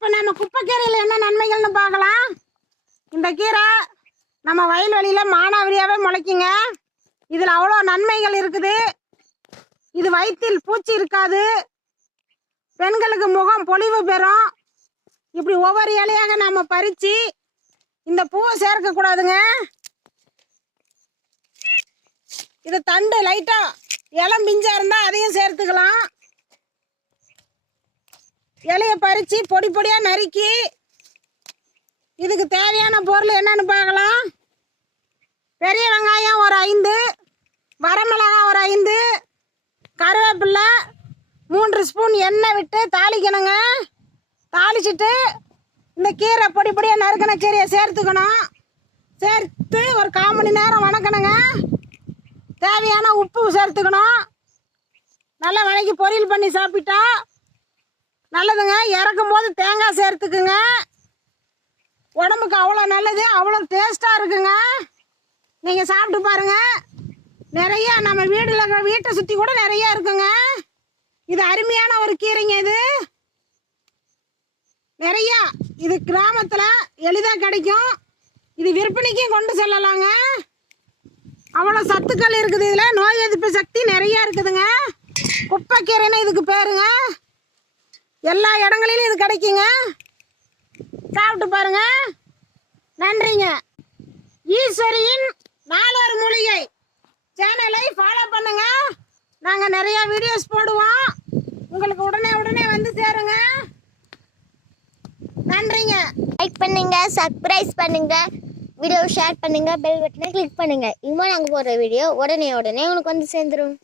இப்போ நம்ம குப்பைக்கீரையில் என்ன நன்மைகள்னு பார்க்கலாம். இந்த கீரை நம்ம வயல்வெளியில் மானாவரியாகவே முளைக்குங்க. இதில் அவ்வளோ நன்மைகள் இருக்குது. இது வயிற்றில் பூச்சி இருக்காது, பெண்களுக்கு முகம் பொலிவு பெறும். இப்படி ஒவ்வொரு இலையாக நம்ம பறித்து இந்த பூவை சேர்க்கக்கூடாதுங்க. இது தண்டு லைட்டாக இளம் பிஞ்சாக இருந்தால் அதையும் சேர்த்துக்கலாம். இலையை பறித்து பொடி பொடியாக நறுக்கி இதுக்கு தேவையான பொருள் என்னன்னு பார்க்கலாம். பெரிய வெங்காயம் ஒரு 5, வரமிளகாய் ஒரு 5, கருவேப்பிலை 3 ஸ்பூன் எண்ணெய் விட்டு தாளிக்கணுங்க. தாளிச்சிட்டு இந்த கீரை பொடி பொடியாக நறுக்கின கீரையை சேர்த்துக்கணும். சேர்த்து ஒரு 1/4 மணி நேரம் வணக்கணுங்க. தேவையான உப்பு சேர்த்துக்கணும். நல்லா வணக்கி பொரியல் பண்ணி சாப்பிட்டா நல்லதுங்க. இறக்கும் போது தேங்காய் சேர்த்துக்குங்க. உடம்புக்கு அவ்வளோ நல்லது, அவ்வளோ டேஸ்ட்டாக இருக்குங்க. நீங்கள் சாப்பிட்டு பாருங்கள். நிறைய நம்ம வீட்டை சுற்றி கூட நிறைய இருக்குங்க. இது அருமையான ஒரு கீரைங்க. நிறையா இது கிராமத்தில் எளிதாக கிடைக்கும். இது விற்பனைக்கும் கொண்டு செல்லலாங்க. அவ்வளோ சத்துக்கள் இருக்குது. இதில் நோய் எதிர்ப்பு சக்தி நிறையா இருக்குதுங்க. குப்பைக்கீரைன்னு இதுக்கு பேருங்க. எல்லா இடங்களிலும் இது கிடைக்குங்க. சாப்பிட்டு பாருங்க. நன்றிங்க. ஈஸ்வரியின் நாளொரு மூலிகை சேனலை ஃபாலோ பண்ணுங்க. நாங்கள் நிறைய வீடியோஸ் போடுவோம். உங்களுக்கு உடனே வந்து சேருங்க. நன்றிங்க. லைக் பண்ணுங்க, சப்ஸ்கிரைப் பண்ணுங்க, வீடியோ ஷேர் பண்ணுங்க, பெல் பட்டனை கிளிக் பண்ணுங்க. இன்னும் நாங்கள் போடுற வீடியோ உடனே உங்களுக்கு வந்து சேர்ந்துடும்.